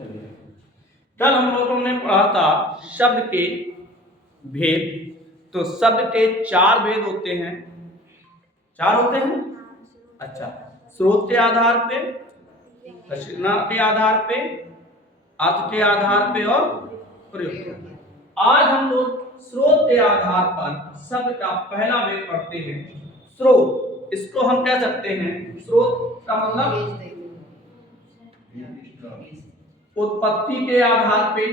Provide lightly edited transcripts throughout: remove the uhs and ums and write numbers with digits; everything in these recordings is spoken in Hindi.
कल हम लोगों ने पढ़ा था शब्द के भेद। तो शब्द के 4 भेद होते हैं। 4 होते हैं। अच्छा, स्रोत के आधार पे, रचना के आधार पे, अर्थ के आधार पे और प्रयोग के आधार पे। आज हम लोग स्रोत के आधार पर शब्द का पहला भेद पढ़ते हैं। स्रोत, इसको हम कह सकते हैं, स्रोत का मतलब उत्पत्ति के आधार पे,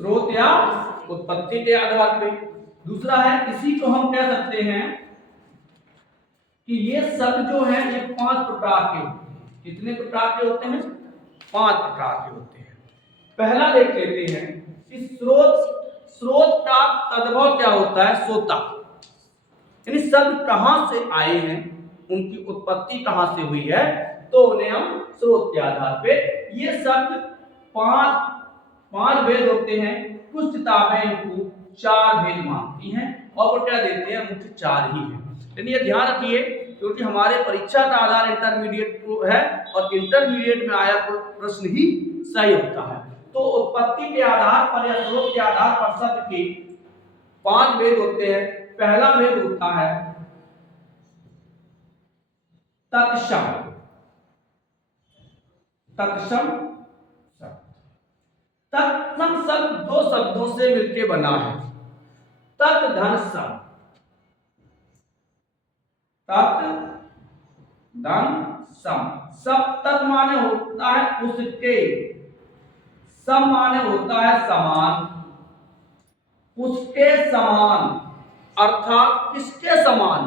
स्रोत या उत्पत्ति के आधार पे। दूसरा है, इसी को हम कह सकते हैं कि ये शब्द जो है ये 5 प्रकार के होते हैं। कितने प्रकार के होते हैं? 5 प्रकार के होते हैं। पहला देख लेते हैं कि स्रोत का तद्भव क्या होता है? सोता, यानी शब्द कहां से आए हैं, उनकी उत्पत्ति कहां से हुई है, तो उन्हें हम स्रोत के आधार पे, ये शब्द 5 भेद होते हैं। कुछ किताबें इनको 4 भेद मानती हैं और वो क्या देते हैं, मुख्य 4 ही है। लेकिन ये ध्यान रखिए, क्योंकि हमारे परीक्षा का आधार इंटरमीडिएट है और इंटरमीडिएट में आया प्रश्न ही सही होता है। तो उत्पत्ति के आधार पर या स्रोत के आधार पर शब्द के 5 भेद होते हैं। पहला भेद होता है तत्सम। तत्सम शब्द 2 शब्दों से मिलकर बना है। तत् धन सम, तत् धन सम। सब तत् माने होता है उसके, सम माने होता है समान, उसके समान, अर्थात किसके समान।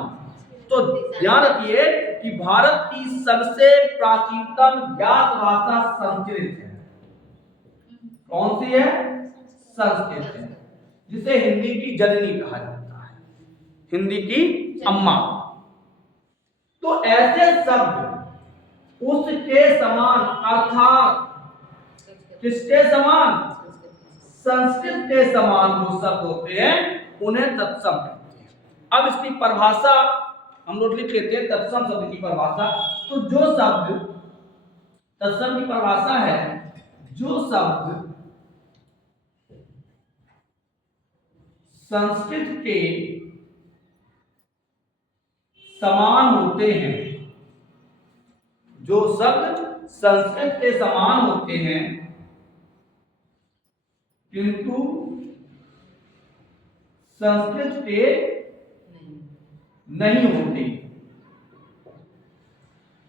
तो ध्यान रखिए कि भारत की सबसे प्राचीनतम ज्ञात भाषा संस्कृत है। कौन सी है? संस्कृत है, जिसे हिंदी की जननी कहा जाता है, हिंदी की अम्मा। तो ऐसे शब्द उसके समान, अर्थात किसके समान? संस्कृत के समान जो शब्द होते हैं उन्हें तत्सम कहते हैं। अब इसकी परिभाषा हम लोग लिख लेते हैं, तत्सम शब्द की परिभाषा। तो जो शब्द, तत्सम की परिभाषा है, जो शब्द संस्कृत के समान होते हैं, जो शब्द संस्कृत के समान होते हैं किंतु संस्कृत के नहीं होते,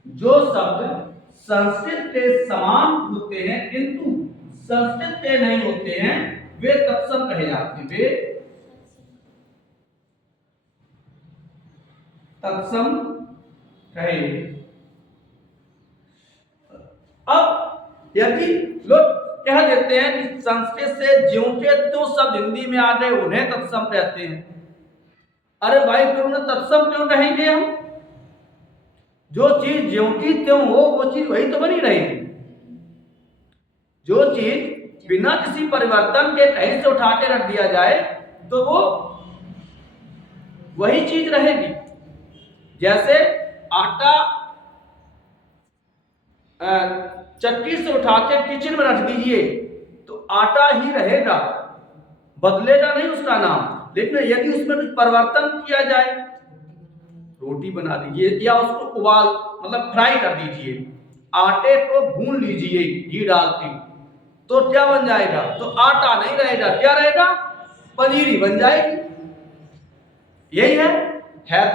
जो शब्द संस्कृत के समान होते हैं किंतु संस्कृत के नहीं होते हैं, वे तत्सम कहे जाते हैं। वे तत्सम कहे। अब यदि लोग कह देते हैं कि संस्कृत से ज्यों के त्यों शब्द हिंदी में आ गए, उन्हें तत्सम कहते हैं। अरे भाई, फिर उन्हें तत्सम क्यों कहेंगे हम? जो चीज ज्यों की त्यों हो, वो चीज वही तो बनी रहेगी। जो चीज बिना किसी परिवर्तन के कहीं से उठा के रख दिया जाए तो वो वही चीज रहेगी। जैसे आटा चक्की से उठा के किचन में रख दीजिए तो आटा ही रहेगा, बदलेगा नहीं उसका नाम। लेकिन यदि उसमें कुछ परिवर्तन किया जाए, रोटी बना दीजिए या उसको उबाल मतलब फ्राई कर दीजिए, आटे को भून लीजिए घी डाल के, तो क्या बन जाएगा? तो आटा नहीं रहेगा, क्या रहेगा? पनीरी बन जाएगी। यही है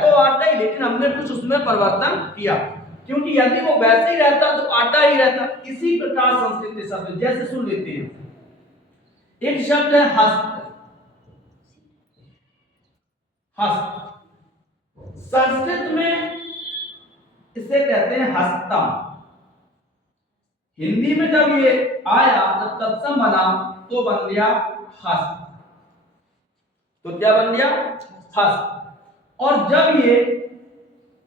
तो आटा ही, लेकिन हमने कुछ उसमें परिवर्तन किया, क्योंकि यदि वो वैसे ही रहता तो आटा ही रहता। इसी प्रकार संस्कृत के शब्द, जैसे सुन लेते हैं, एक शब्द है हस्त। हस्त संस्कृत में इसे कहते हैं हस्तम। हिंदी में जब ये आया, जब तत्सम बना तो बन गया हस्त। तो क्या बन गया? हस्त। और जब ये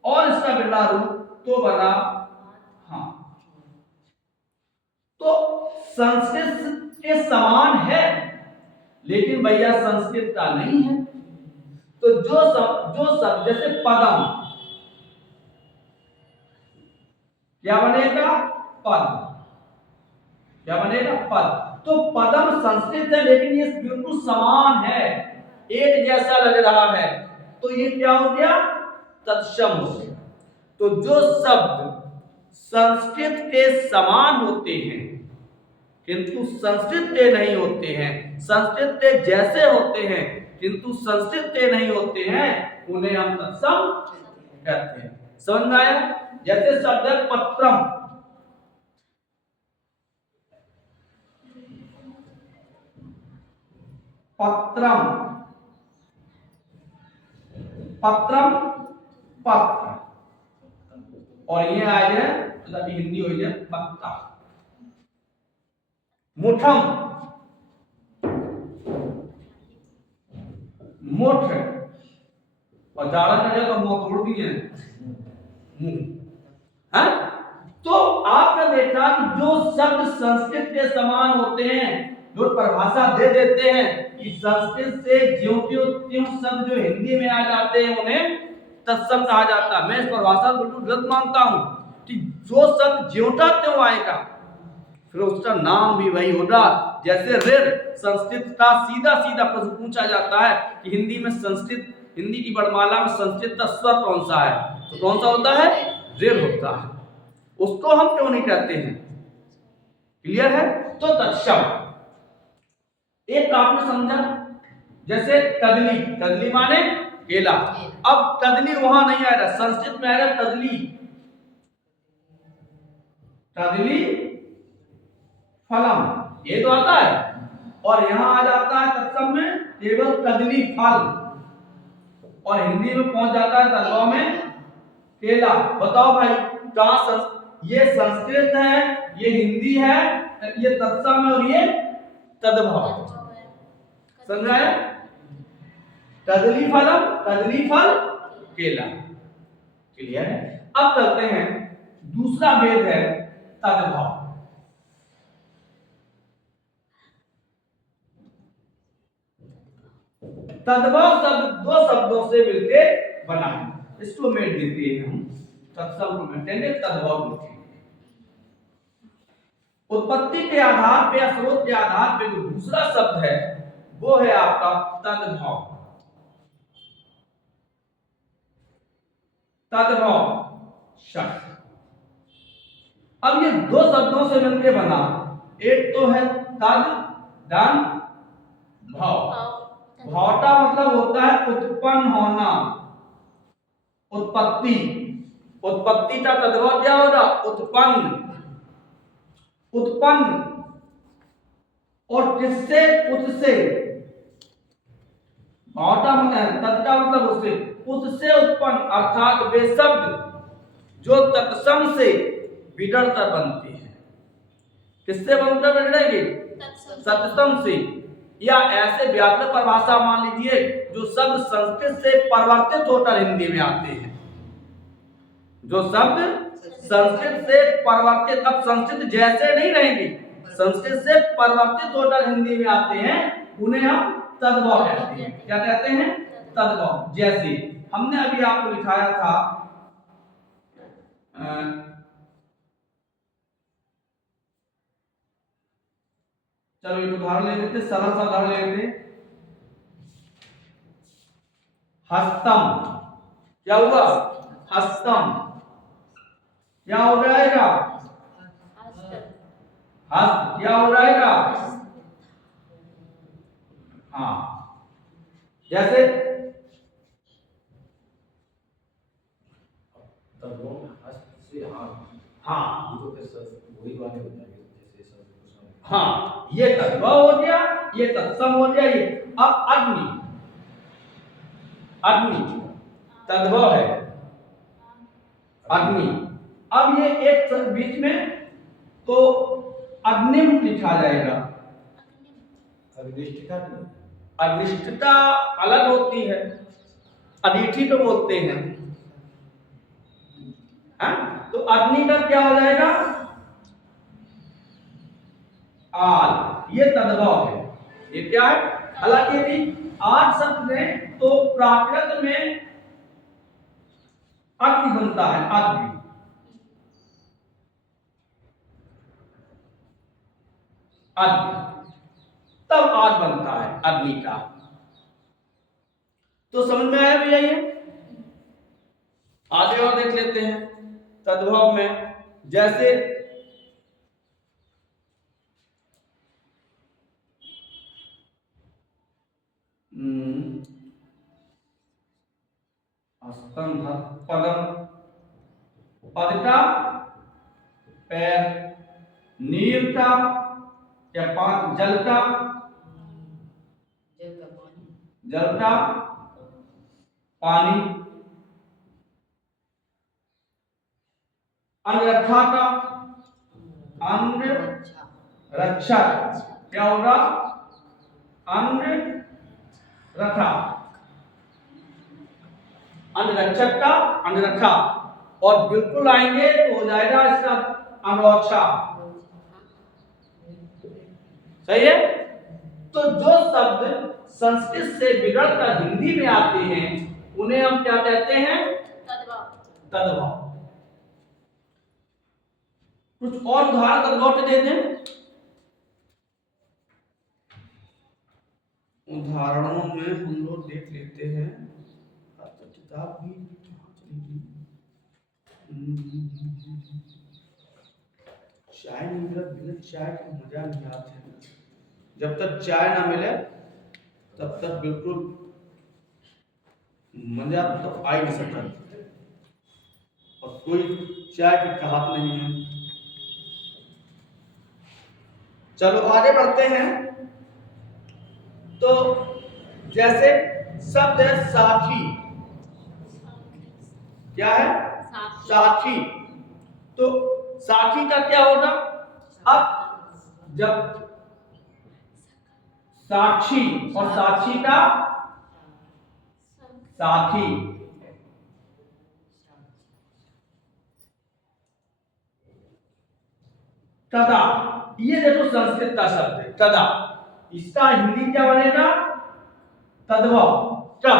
और इसका बिरला रूप तो बना हाँ। तो संस्कृत के समान है, लेकिन भैया संस्कृत का नहीं है। तो जो शब्द जैसे पदम, क्या बनेगा? पद। क्या बनेगा? पद। तो पदम संस्कृत है लेकिन ये बिल्कुल समान है, एक जैसा लग रहा है, तो ये क्या हो गया? तत्सम हो गया। तो जो शब्द संस्कृत के समान होते हैं किंतु संस्कृत के नहीं होते हैं, संस्कृत के जैसे होते हैं किंतु संस्कृत के नहीं होते हैं, उन्हें हम तत्सम कहते हैं। समझ में आया? जैसे शब्द है पत्रम, पत्रम, पत्रम, पत्र, और ये आ जाए तो हिंदी हो जाए पत्ता। मुठम, मुठ, और जाड़ा का जगह मोतोड़ भी है हाँ? तो आपने देखा कि जो शब्द संस्कृत के समान होते हैं, जो परिभाषा दे देते हैं कि संस्कृत से ज्यों त्यों त्यों शब्द जो हिंदी में आ जाते हैं उन्हें तत्सम कहा जाता है। मैं इस परिभाषा को बिल्कुल गलत मानता हूं कि जो शब्द ज्योंटा त्यों आएगा फिर उसका नाम भी वही होगा। जैसे ऋण, संस्कृत का सीधा सीधा प्रश्न पूछा जाता है कि हिंदी में संस्कृत, हिंदी की वर्णमाला में संस्कृत का स्वर कौन सा है, तो कौन सा होता है? ऋण होता है। उसको हम क्यों नहीं कहते हैं? क्लियर है? तो तत्सम एक आपने समझा। जैसे कदली, कदली माने केला। अब कदली वहां नहीं आएगा, संस्कृत में आएगा कदली, कदली फलम, ये तो आता है, और यहां आ जाता है तत्सम में केवल कदली फल, और हिंदी में पहुंच जाता है तत्सम में केला। बताओ भाई कहां ये संस्कृत है, ये हिंदी है, ये तत्सम है और ये तद्भव। समझ आया? कदली फलम, कदली फल, केला। क्लियर है? अब चलते हैं, दूसरा भेद है तद्भव। तद्भव शब्द दो शब्दों से मिलकर बना है, इसको मेट देते हैं हम, तत्सम को मेटेंगे, तद्भव लिखेंगे। उत्पत्ति के आधार पे या स्रोत के आधार पे जो दूसरा शब्द है वो है आपका तद्भव। तद्भव शब्द अब ये दो शब्दों से मिलकर बना, एक तो है तद, दन, भव। भवता मतलब होता है उत्पन्न होना, उत्पत्ति। उत्पत्ति का तद्भव क्या होगा? उत्पन्न। उत्पन्न और किससे? उससे। भवता मतलब तद का मतलब उससे, उससे उत्पन्न, अर्थात वे शब्द जो तत्सम से बिगड़कर बनते हैं। किससे बनकर बिगड़ेंगे? तत्सम से। या ऐसे व्याकरण परिभाषा मान लीजिए जो शब्द संस्कृत से परिवर्तित होकर हिंदी में आते हैं, जो शब्द संस्कृत से परिवर्तित, अब संस्कृत जैसे नहीं रहेंगे, संस्कृत से परिवर्तित होकर हिंदी में आते हैं, उन्हें हम तद्भव कहते हैं। क्या कहते हैं? तद्भव। जैसे हमने अभी आपको लिखाया था चलो एक उदाहरण ले लेते, सरल सा उदाहरण ले लेते। हस्तम, क्या हुआ? हस्तम, क्या हो जाएगा? हस्त, क्या हो जाएगा? हाँ, जैसे हाँ, हाँ, ये तद्भव हो गया, ये तत्सम हो गया। ये अब अग्नि, अग्नि तद्भव है, अग्नि। अब ये एक बीच में तो अग्निम लिखा जाएगा। अनिष्टता अलग होती है, अनिष्टि तो बोलते हैं, हाँ? तो अग्नि का क्या हो जाएगा? आल, ये तद्भव है। ये क्या है? हालांकि यदि आठ शब्द में तो प्राकृत में अग्नि बनता है, अग्नि। अग्नि, तब आग बनता है अग्नि का। तो समझ में आया भैया ये? आगे और देख लेते हैं तद्भव में। जैसे स्तंभ, पदम, पद का पैर, नीर का या जल का, जल का पानी, अंगरक्षा का, अंग रक्षा, क्या होगा? अंग रखा, अंगरक्षक का अंगरखा, और बिल्कुल आएंगे तो हो जाएगा इसका अंगोछा। सही है? तो जो शब्द संस्कृत से बिगड़कर हिंदी में आते हैं उन्हें हम क्या कहते हैं? तद्भव। कुछ और उदाहरण तद्भव के दे दें। उदाहरणों में हम लोग देख लेते हैं। किताब भी चाय नहीं मिला, बिना चाय का मजा नहीं आता है। जब तक चाय ना मिले तब तक बिल्कुल मजा तो आ ही नहीं सकता, और कोई चाय की कहावत नहीं है। चलो आगे बढ़ते हैं। तो जैसे शब्द है साखी, क्या है? साखी। तो साखी का क्या होगा? अब जब साक्षी और साक्षी का साखी, तदा, ये देखो संस्कृत का शब्द है तदा, इसका हिंदी क्या बनेगा? तद्भव, तब।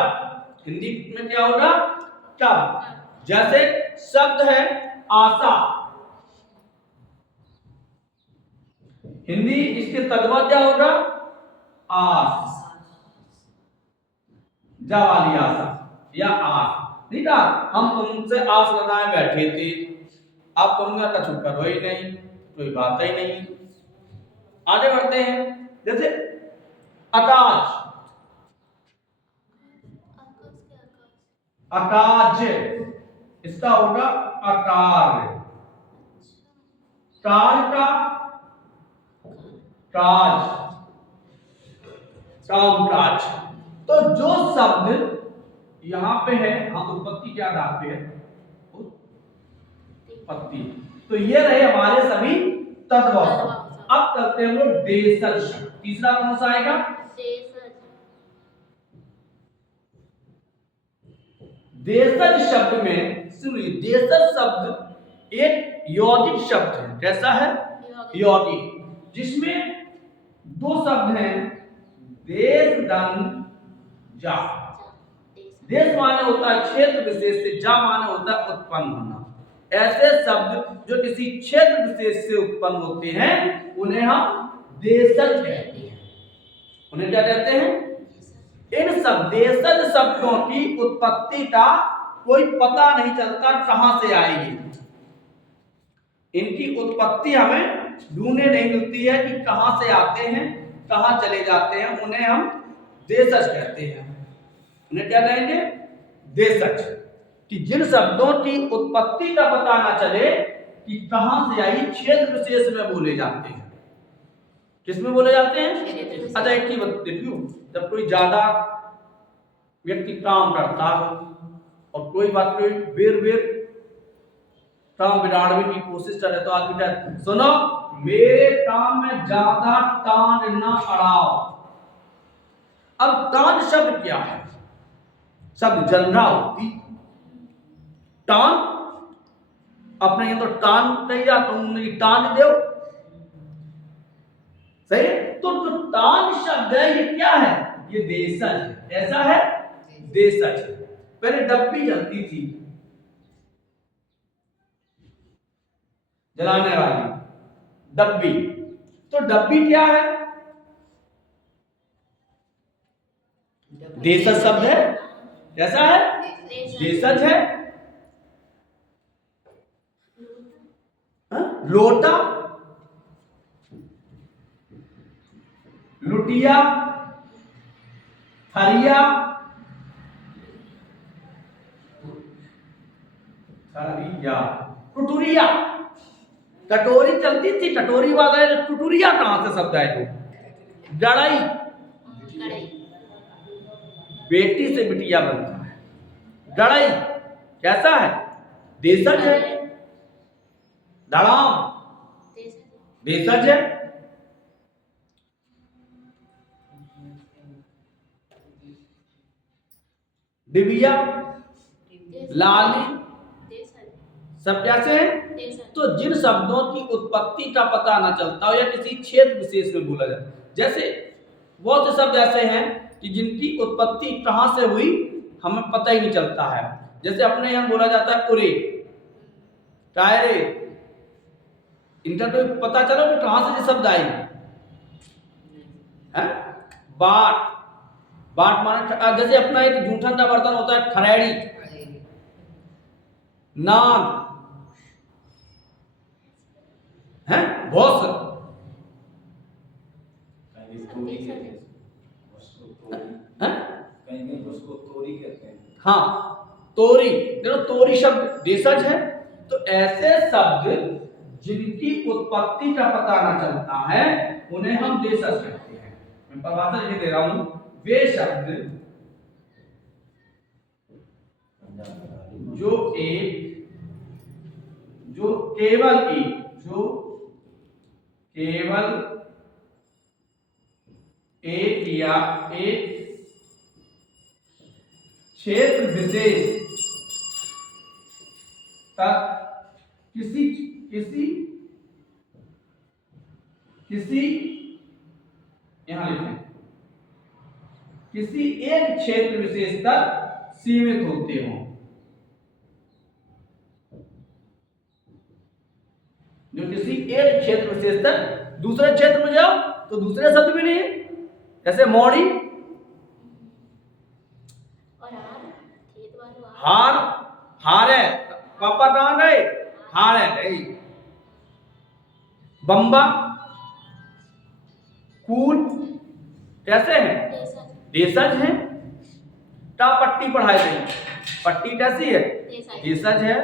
हिंदी में क्या होगा? तब। जैसे शब्द है आशा, हिंदी इसके तद्भव क्या होगा? आस, वाली आशा या आस। ठीक है, हम तुमसे आस लगाए बैठे थे, आप तुमने का छुप करो ही नहीं, कोई बात ही नहीं। आगे बढ़ते हैं। जैसे आकाश, अकाज, इसका होगा आकार, कार का काज, कामकाज। तो जो शब्द यहां पे है, हम उत्पत्ति के आधार पे है उत्पत्ति, तो ये रहे हमारे सभी तद्भव। अब करते हैं हम लोग देशज शब्द। तीसरा कौन सा आएगा? देशज शब्द में सुनिए, देशज शब्द एक यौगिक शब्द है। कैसा है? यौगिक, जिसमें दो शब्द हैं, देश दन जा। देश माने होता है क्षेत्र विशेष से, जा माने होता है उत्पन्न होना। ऐसे शब्द जो किसी क्षेत्र विशेष से उत्पन्न होते हैं उन्हें हम देशज कहते हैं। उन्हें क्या कहते हैं? इन सब देशज शब्दों की उत्पत्ति का कोई पता नहीं चलता कहां से आएगी। इनकी उत्पत्ति हमें ढूंढने नहीं मिलती है कि कहां से आते हैं, कहां चले जाते हैं। उन्हें हम देशज कहते हैं। उन्हें क्या कहेंगे? देशज। कि जिन शब्दों की उत्पत्ति का पता ना चले कि कहां से आई, क्षेत्र विशेष में बोले जाते हैं। किसमें बोले जाते हैं? अच्छा एक ही बात देखियो, जब कोई ज्यादा व्यक्ति काम करता हो और कोई बात कोई बेर बेर काम बिगाड़ने की कोशिश करे तो आदमी कहता है, सुनो मेरे काम में ज्यादा टांड ना अड़ाओ। अब टांड शब्द क्या है? शब्द जंघा होती, टांड अपने ये तो टांड कहिया, तुम टांड दो। सही है? तो जो टांड शब्द है ये क्या है? ये देशज है। ऐसा है? देशज। पहले डब्बी जलती थी, जलाने वाली डब्बी, तो डब्बी क्या है? देशज शब्द है। कैसा है? देशज है। लोटा, लुटिया, थरिया, थरिया, टुटुरिया। कटोरी चलती थी, कटोरी वाला टुटुरिया कहां से शब्द है? तो गड़ई, बेटी से बिटिया बनता है। गड़ई कैसा है? देशज है। दड़ाम देशज है। डिबिया, लाली, सब कैसे हैं? तो जिन शब्दों की उत्पत्ति का पता ना चलता हो या किसी क्षेत्र विशेष में बोला जाता, जैसे बहुत से शब्द ऐसे हैं कि जिनकी उत्पत्ति कहां से हुई हमें पता ही नहीं चलता है। जैसे अपने यहां बोला जाता है उरे, टायरे, इनका तो पता चलो कि कहां से ये शब्द आई है। बाट, बाट माना, जैसे अपना एक जूठन का बर्तन होता है खरेड़ी, नान है, बहुत से हाँ, तोरी, देखो तोरी शब्द देशज है। तो ऐसे शब्द जिनकी उत्पत्ति का पता ना चलता है उन्हें हम देशज कहते हैं। मैं परिभाषा लिख दे रहा हूं, वे शब्द जो केवल एक या एक क्षेत्र विशेष तक किसी यहां लिखें, किसी एक क्षेत्र विशेष तक सीमित होते हों। जो किसी एक क्षेत्र विशेष तक, दूसरे क्षेत्र में जाओ तो दूसरे शब्द भी नहीं है। जैसे मौड़ी, हार, हार है, पापा कहां गए? हार है नहीं। बम्बा, कूल कैसे हैं? देशज हैं। टा पट्टी पढ़ाई गई, पट्टी कैसी है? देशज है।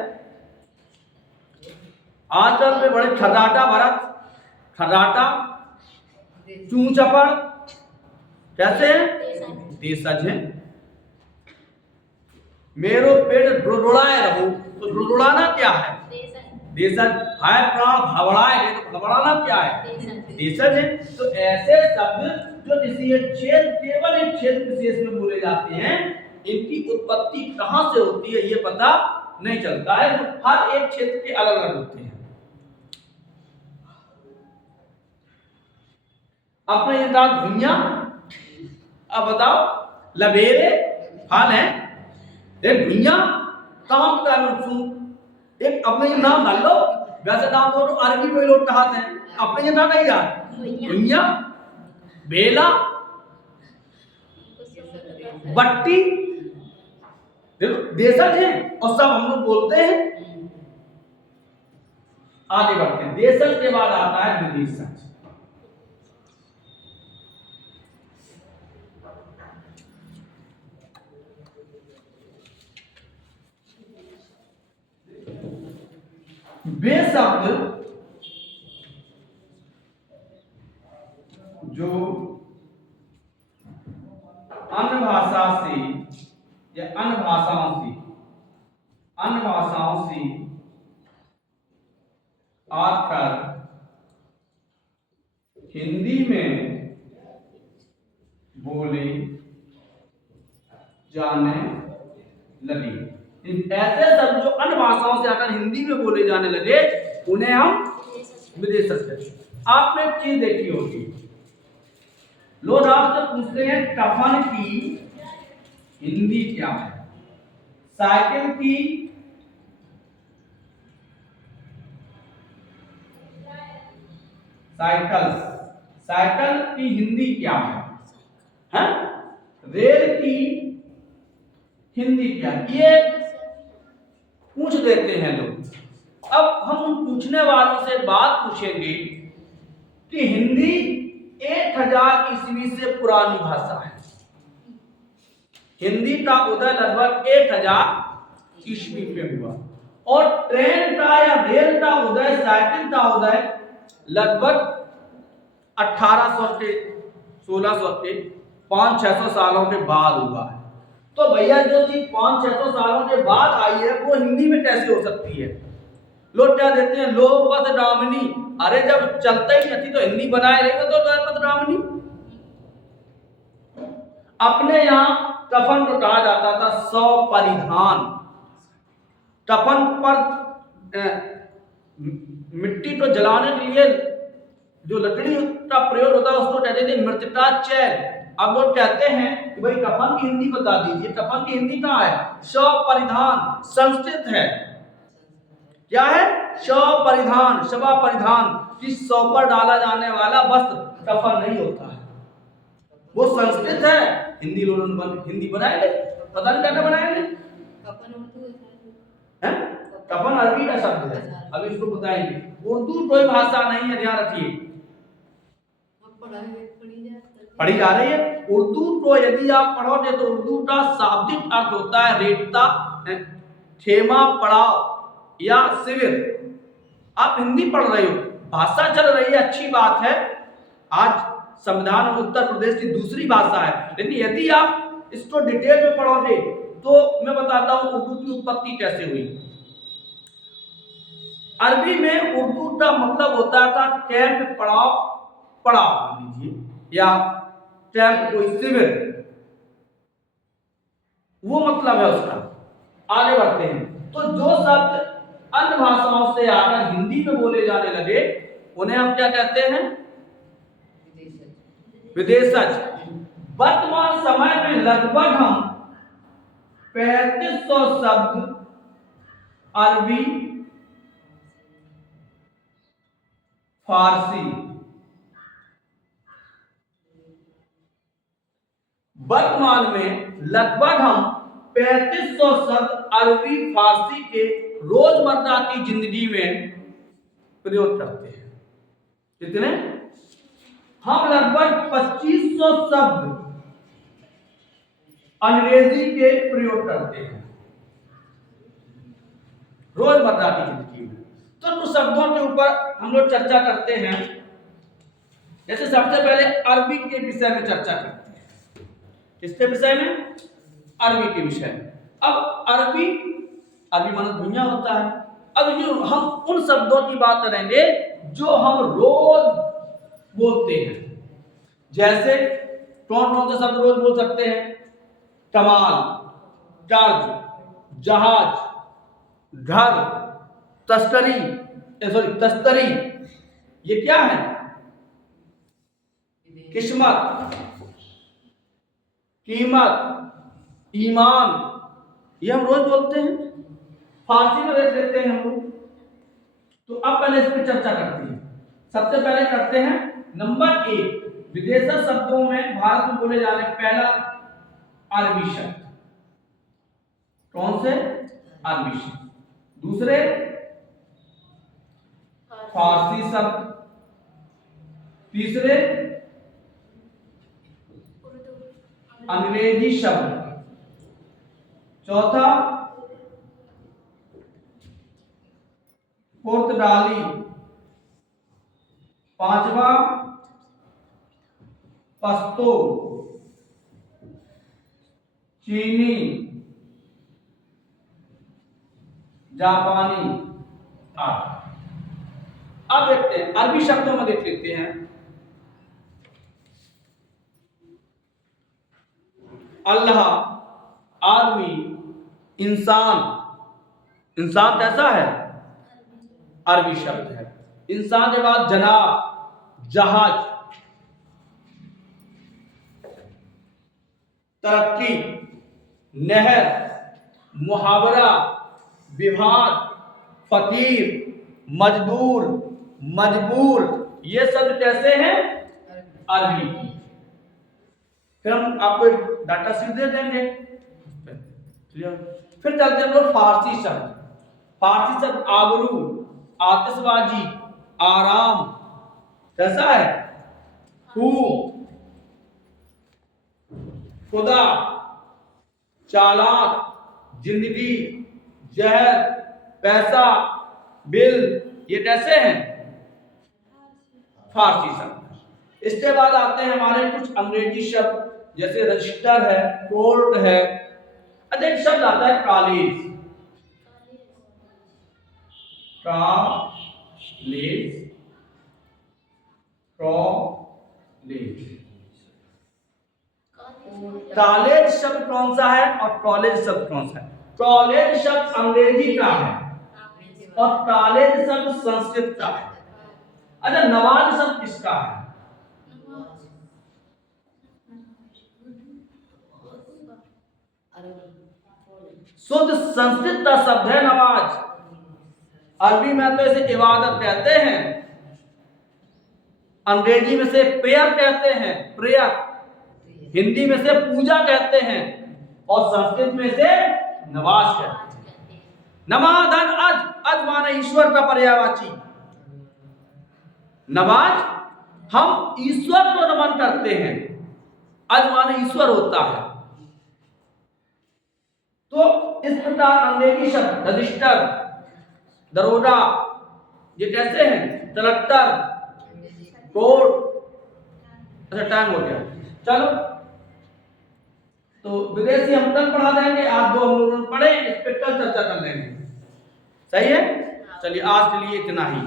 आजकल में बड़े खर्राटा भरत, खर्राटा, चू चपड़ कैसे हैं? देशज हैं। मेरो पेट डुड़ाए रहो, तो डुड़ाना क्या है? देशज। हाय प्राण भवड़ाए, तो भवड़ाना क्या है? देशज है। तो ऐसे शब्द जो किसी एक क्षेत्र, केवल एक क्षेत्र विशेष में बोले जाते हैं, इनकी उत्पत्ति कहां से होती है ये पता नहीं चलता है। हर एक क्षेत्र के अलग अलग होते हैं। अपने ये दांत भुइया, अब बताओ लबेरे फल है, एक भुइया काम का एक अपने ये नाम डाल लो, वैसे नाम तो अरबी में लोग कहते हैं, अपने ये नाम नहीं जान। भुइया, बेला, बट्टी, देखो देशज है और सब हम लोग बोलते हैं। आगे बढ़ते हैं, देशज के बाद आता है विदेशज। वे शब्द जो अन्य भाषा से या अन्य भाषाओं से आकर हिंदी में बोले जाने लगे। ऐसे शब्द जो अन्य भाषाओं से आकर हिंदी में बोले जाने लगे उन्हें हम विदेशज कहते हैं। आपने एक चीज देखी होगी, लोग आपसे पूछते हैं कफन की हिंदी क्या है, साइकिल की साइकिल, साइकिल की हिंदी क्या है? हैं? रेल की हिंदी क्या है? ये पूछ देते हैं लोग। अब हम उन पूछने वालों से बात पूछेंगे कि हिंदी 1000 ईस्वी से पुरानी भाषा है। हिंदी का उदय लगभग 1000 ईस्वी में हुआ और ट्रेन का या रेल का उदय, साइकिल का उदय लगभग 1800 के 1600 के 500-600 सालों के बाद हुआ है। तो भैया जो चीज 500-600 सालों के बाद आई है वो हिंदी में कैसे हो सकती है? लोग क्या देते हैं, लोपथ डामनी। अरे जब चलता ही नहीं तो हिंदी बनाए रहेगा तो लोपथ डामनी। अपने यहाँ कफन को कहा जाता था सपरिधान। कफन पर मिट्टी को जलाने के लिए जो लकड़ी का प्रयोग होता है उसको कहते थे मृतिका चैल। अब वो कहते हैं कि भाई कफन की हिंदी बता दीजिए। कफन की हिंदी कहाँ है? सपरिधान, संस्कृत है। क्या है? सपरिधान, शवा परिधान, कि सौ पर डाला जाने वाला वस्त्र कफन नहीं होता है, वो संस्कृत है। हिंदी लोग हिंदी बनाए ले, पता नहीं क्या बनाए ले। कफन अरबी का शब्द है, अभी इसको बताएंगे। उर्दू कोई भाषा नहीं है, ध्यान रखिए। पढ़ी जा रही है उर्दू को। यदि आप पढ़ोगे तो उर्दू का शाब्दिक अर्थ होता है रेखता, खेमा, पड़ाव या शिविर। आप हिंदी पढ़ रहे हो, भाषा चल रही है, अच्छी बात है। आज संविधान में उत्तर प्रदेश की दूसरी भाषा है, लेकिन यदि आप इसको डिटेल में पढ़ोगे तो मैं बताता हूं उर्दू की उत्पत्ति कैसे हुई। अरबी में उर्दू का मतलब होता था कैंप, पड़ाव, पड़ाव लीजिए, या कैंप कोई शिविर, वो मतलब है उसका। आगे बढ़ते हैं तो जो शब्द अन्य भाषाओं से आकर हिंदी में बोले जाने लगे उन्हें हम क्या कहते हैं? विदेशज। वर्तमान समय में लगभग हम 3500 शब्द अरबी, फारसी, वर्तमान में लगभग हम 3500 शब्द अरबी, फारसी के रोजमर्रा की जिंदगी में प्रयोग करते हैं। कितने? हम लगभग 2500 शब्द अंग्रेजी के प्रयोग करते हैं रोजमर्रा की जिंदगी में। तो कुछ शब्दों के ऊपर हम लोग चर्चा करते हैं। जैसे सबसे पहले अरबी के विषय में चर्चा करते हैं। किसके विषय में? अरबी के विषय में। अब अरबी माने दुनिया होता है। अब जो हम उन शब्दों की बात करेंगे जो हम रोज बोलते हैं। जैसे कौन कौन से शब्द रोज बोल सकते हैं? कमाल, चार्ज, जहाज, घर, तस्करी, तस्तरी, ये क्या है? किस्मत, कीमत, ईमान, ये हम रोज बोलते हैं। फारसी में देख लेते हैं हम लोग। तो अब पहले इस पर चर्चा करते हैं। सबसे पहले करते हैं नंबर 1, विदेशी शब्दों में भारत में बोले जाने पहला अरबी शब्द। कौन से? अरबी शब्द। दूसरे फारसी शब्द। तीसरे अंग्रेजी शब्द। चौथा पुर्तगाली। पांचवा पश्तो, चीनी, जापानी आदि। अब देखते हैं अरबी शब्दों में देख लेते हैं। अल्लाह, आदमी, इंसान। इंसान कैसा है? अरबी शब्द है। इंसान के बाद जनाब, जहाज, तरक्की, नहर, मुहावरा, विभाग, फकीर, मजदूर, मजबूर, ये शब्द कैसे हैं? अरबी की। फिर हम आपको एक डाटा शीट दे देंगे। फिर चलते हैं लोग फारसी शब्द। फारसी शब्द आबरू, आतिशबाजी, आराम, कैसा है, खूब, खुदा, चालाक, जिंदगी, जहर, पैसा, बिल, ये कैसे हैं, फारसी शब्द। इसके बाद आते हैं हमारे कुछ अंग्रेजी शब्द, जैसे रजिस्टर है, कोर्ट है। अच्छा, एक शब्द आता है कॉलेज, कॉलेज, कॉलेज शब्द कौन सा है और कॉलेज शब्द कौन सा है? कॉलेज शब्द अंग्रेजी का है और कॉलेज शब्द संस्कृत का है। अच्छा, नवाज शब्द किसका है? शुद्ध संस्कृत का शब्द है नवाज। अरबी में तो इसे इबादत कहते हैं, अंग्रेजी में से प्रेयर कहते हैं, प्रेयर, हिंदी में से पूजा कहते हैं और संस्कृत में से नवाज कहते हैं। नमाधन अज, अज माने ईश्वर का पर्यायवाची। नमाज हम ईश्वर को नमन करते हैं, अज माने ईश्वर होता है। तो इस प्रकार अंग्रेजी शब्द रजिस्टर, दरोगा, ये कैसे हैं, कलेक्टर, कोर्ट। अच्छा, टाइम हो गया, चलो तो विदेशी हम कल पढ़ा देंगे, आज दो हम लोग पढ़े, इस पर कल चर्चा कर लेंगे, सही है। चलिए आज के लिए इतना ही।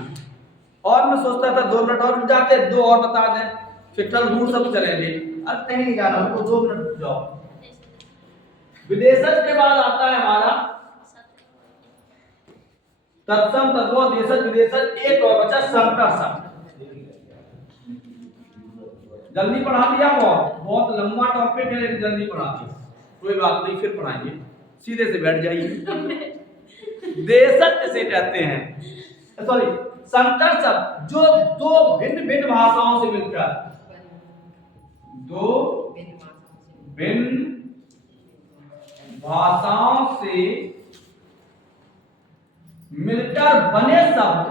और मैं सोचता था 2 मिनट और रुक जाते, 2 और बता दें, फिर कल रूल सब चलेंगे। अब कहीं नहीं जाना, हमको 2 मिनट रुक जाओ। विदेशज के बाद आता है हमारा तत्सम, तद्भव, देशज, विदेशज। एक और बचा संकर शब्द। जल्दी पढ़ा दिया, बहुत लंबा टॉपिक है लेकिन जल्दी पढ़ा दिया, कोई बात नहीं, फिर पढ़ाएंगे, सीधे से बैठ जाइए। देशज किसे कहते हैं, सॉरी, संकर शब्द जो दो भिन्न भिन्न भाषाओं से मिलकर, दो भिन्न भाषाओं से मिलकर बने शब्द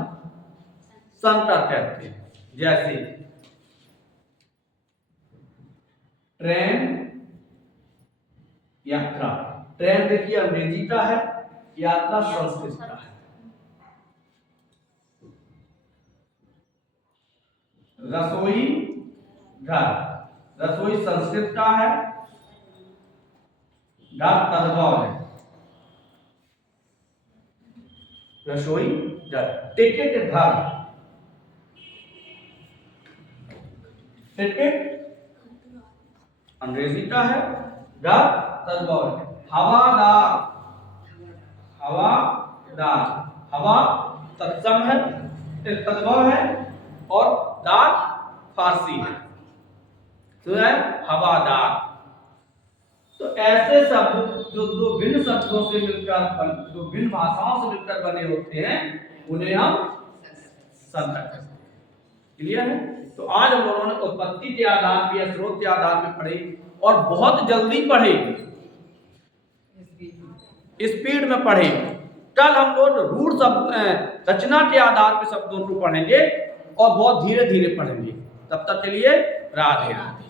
संकर कहते हैं। जैसे ट्रेन, यात्रा। ट्रेन देखिए अंग्रेजी का है, यात्रा संस्कृत का है। रसोई, घर, रसोई संस्कृत का है, घर तद्भव है, रसोई घर। टिकट, घर, टिकट अंग्रेजी का है, घर तद्भव है। हवादार, हवादार, हवा तत्सम है, तद्भव है, और दार फारसी है, तो है हवादार। तो ऐसे शब्द जो दो भिन्न शब्दों से मिलकर, जो भिन्न भाषाओं से मिलकर बने होते हैं, उन्हें हम संकर कहते हैं। क्लियर है। तो आज हम लोगों ने उत्पत्ति के आधार पर, स्रोत के आधार पर पढ़े और बहुत जल्दी पढ़े, स्पीड में पढ़े। कल हम लोग रूढ़ शब्द रचना के आधार पर शब्दों को पढ़ेंगे और बहुत धीरे धीरे पढ़ेंगे। तब तक के लिए राधे राधे।